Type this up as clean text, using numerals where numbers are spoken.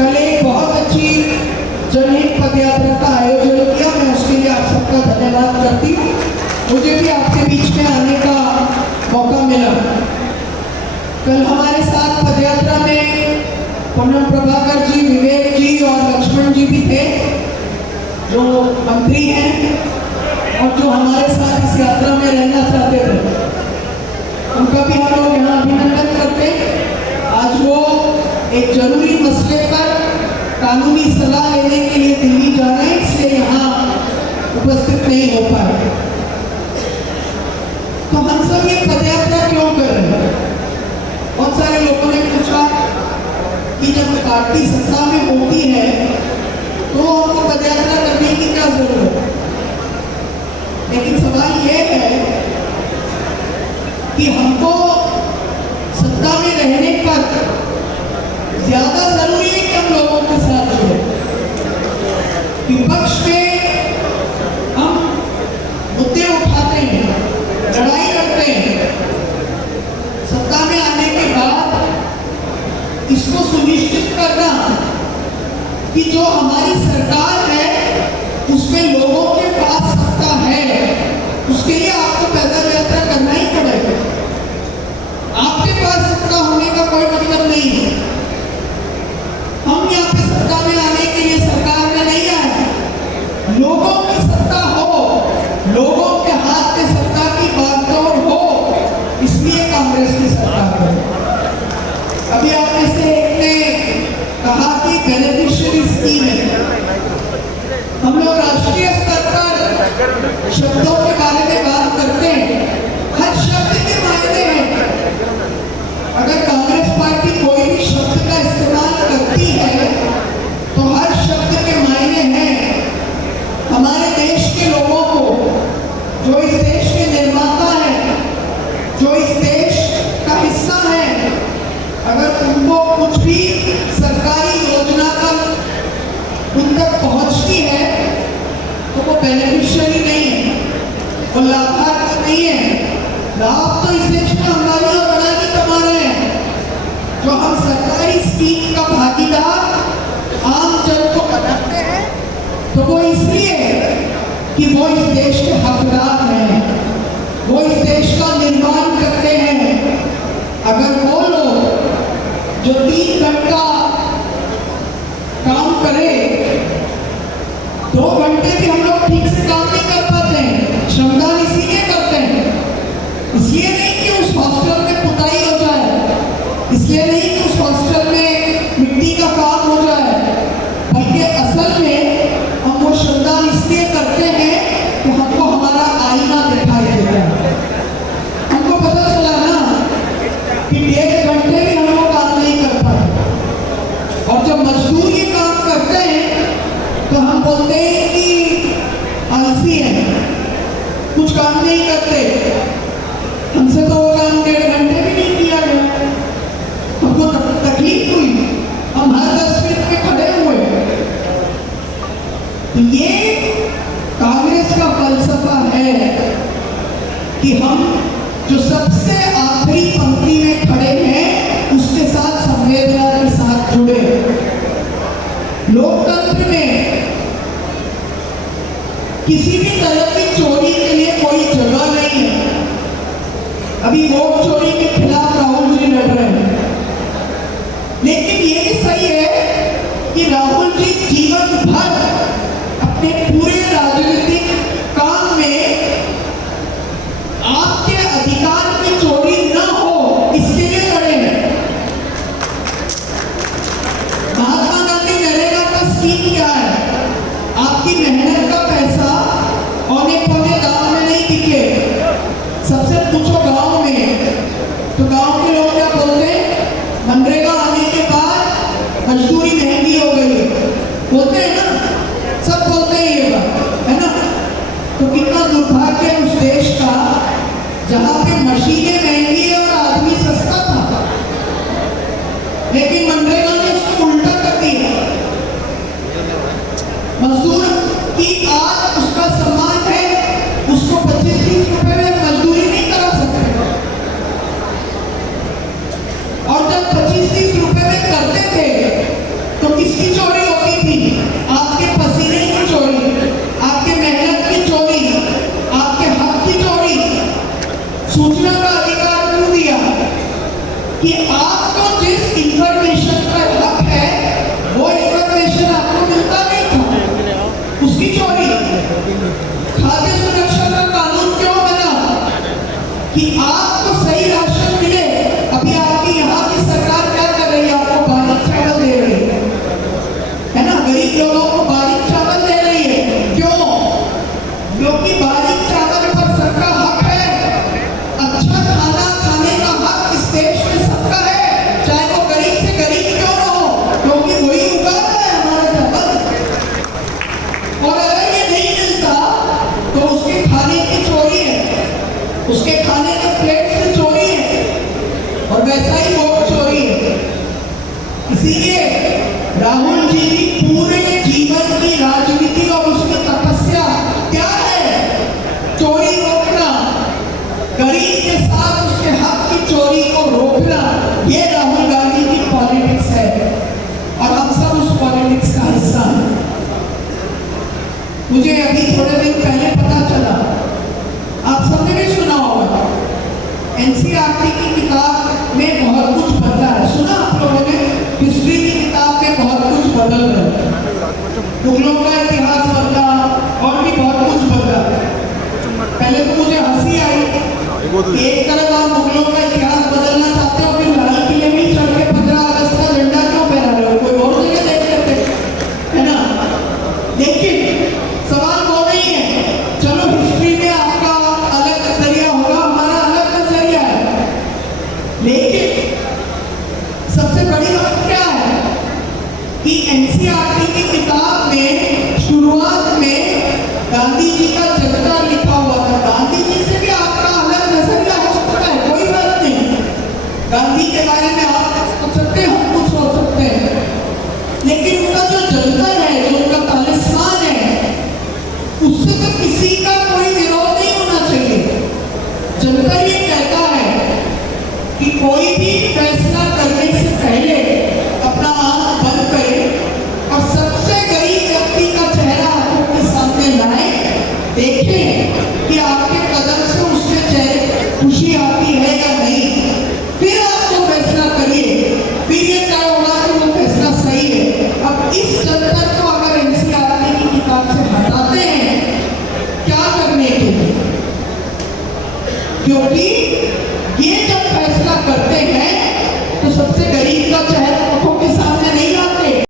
कल एक बहुत अच्छी जनहित पदयात्रा का आयोजन किया। मैं उसके लिए आप सबका धन्यवाद करती हूँ। मुझे भी आपके बीच में आने का मौका मिला। कल हमारे साथ पदयात्रा में पूनम प्रभाकर जी, विवेक जी और लक्ष्मण जी भी थे, जो मंत्री हैं और जो हमारे साथ इस यात्रा में रहना चाहते थे। उनका भी हम लोग यहाँ अभिनंदन करते हैं। आज वो एक जरूरी मसले पर कानूनी सलाह लेने के लिए दिल्ली जा रहे हैं, इसलिए यहाँ उपस्थित नहीं हो पाए। तो हम सब ये पदयात्रा क्यों कर रहे हैं? बहुत सारे लोगों ने पूछा कि जब पार्टी सत्ता में होती है तो हमको पदयात्रा करने की क्या जरूरत है? लेकिन सवाल ये है कि हमको सत्ता में रहने पर ज्यादा जरूरी है कि हम लोगों के साथ जुड़े। विपक्ष में हम मुद्दे उठाते हैं, लड़ाई करते हैं। सत्ता में आने के बाद इसको सुनिश्चित करना कि जो हमारी सरकार है उसमें लोगों के पास सत्ता है, उसके लिए आपको पैदल यात्रा करना ही पड़ेगा। आपके पास सत्ता होने का कोई मतलब नहीं है। हम यहाँ पे सत्ता में आने के लिए सरकार में नहीं आए। लोगों की सत्ता हो, लोगों के हाथ में सत्ता की बागडोर हो, इसलिए कांग्रेस की सरकार है। अभी आप में से एक ने कहा कि बेनिफिशियरी स्कीम है। हम लोग राष्ट्रीय स्तर पर शब्दों के बारे में बात करते हैं, हर शब्द के मायने हैं। अगर कांग्रेस पार्टी कोई भी शब्द का इस्तेमाल करती है तो हर शब्द के मायने हैं। हमारे देश के लोगों को, जो इस देश के निर्माता हैं, जो इस देश का हिस्सा है, अगर उनको कुछ भी सरकारी योजना का उन तक पहुंचती है तो वो बेनिफिशियरी नहीं है, वो लाभार्थी नहीं है। लाभ तो इस देश में अंबानी और अडानी कमा रहे हैं। जो हम सरकारी स्कीम का भागीदार आम जन को बनाते हैं तो वो इसलिए कि वो इस देश के हकदार हैं, वो इस देश का निर्माण करते हैं। अगर वो लोग जो 3 घंटा काम करें, 2 घंटे भी हम लोग ठीक से काम नहीं कर पाते हैं। श्रमदान इसीलिए करते हैं, इसलिए नहीं कि उस हॉस्टल में पुताई हो जाए, इसलिए नहीं कि उस हॉस्टल में मिट्टी का काम हो जाए, बल्कि असल में हम वो श्रमदान इसलिए करते हैं कि हमको हमारा आईना दिखाई देता है। हमको पता चला ना कि 1.5 घंटे भी हम लोग काम नहीं कर पाते, और जब मजदूर ये काम करते हैं तो हम बोलते हैं कि आलसी है, कुछ काम नहीं करते। हमसे तो वो काम 1.5 घंटे भी नहीं किया गया। हमको तकलीफ हुई, हम हर 10 मिनट में खड़े हुए। तो ये कांग्रेस का फलसफा है कि हम जो सबसे आखिरी पंक्ति में खड़े हैं उसके साथ संवेदना के साथ जुड़े। लोकतंत्र में किसी भी तरह की चोरी के लिए कोई जगह नहीं है। अभी वोट चोरी के खिलाफ राहुल जी लड़ रहे हैं, लेकिन ये भी सही है कि राहुल जी जीवन भर अपने पूरे राजनीतिक काम में आपके अधिकार की चोरी न हो इसके लिए लड़े हैं। महात्मा गांधी नरेगा का स्कीम क्या है? आपकी मेहनत का पैसा औने-पौने गांव में नहीं दिखे। सबसे पूछो गांव में, तो गांव के लोग क्या बोलते हैं? मनरेगा आने के बाद मजदूरी महंगी हो गई है, बोलते हैं ना, सब बोलते हैं ये बात, है ना? तो कितना दुर्भाग्य है उस देश का जहां पे मशीनें महंगी है और आदमी सस्ता था, लेकिन मनरेगा ने उसको उल्टा कर दिया। मजदूर की आज उसका सम्मान है, उसको 25-30 रुपए में मजदूरी नहीं करा सकते, और जब 25-30 रुपए में करते थे राहुल जी की पूरे जीवन की राजनीति और उसकी तपस्या क्या है? चोरी रोकना, गरीब के साथ उसके हक की चोरी को रोकना, ये राहुल गांधी की पॉलिटिक्स है और हम सब उस पॉलिटिक्स का हिस्सा हैं। मुझे अभी थोड़े दिन पहले पता चला, आप सबने भी सुना होगा, एनसीईआरटी की किताब में बहुत कुछ बदला है। सुना आप लोगों ने? हिस्ट्री की किताब में बहुत कुछ बदल रहा है, मुगलों का इतिहास बदला और भी बहुत कुछ बदला। पहले तो मुझे हंसी आई कि एक तरफ आप मुगलों का इतिहास बदलना चाहते हो, फिर लाल किले में चढ़ के 15 अगस्त का झंडा क्यों फहरा रहे हो? कोई और जगह देख लेते, है ना? लेकिन सवाल वो नहीं है। चलो हिस्ट्री में आपका अलग नजरिया होगा, हमारा अलग नजरिया है, लेकिन सबसे बड़ी बात क्या है कि एनसीईआरटी की किताब में शुरुआत में गांधी जी का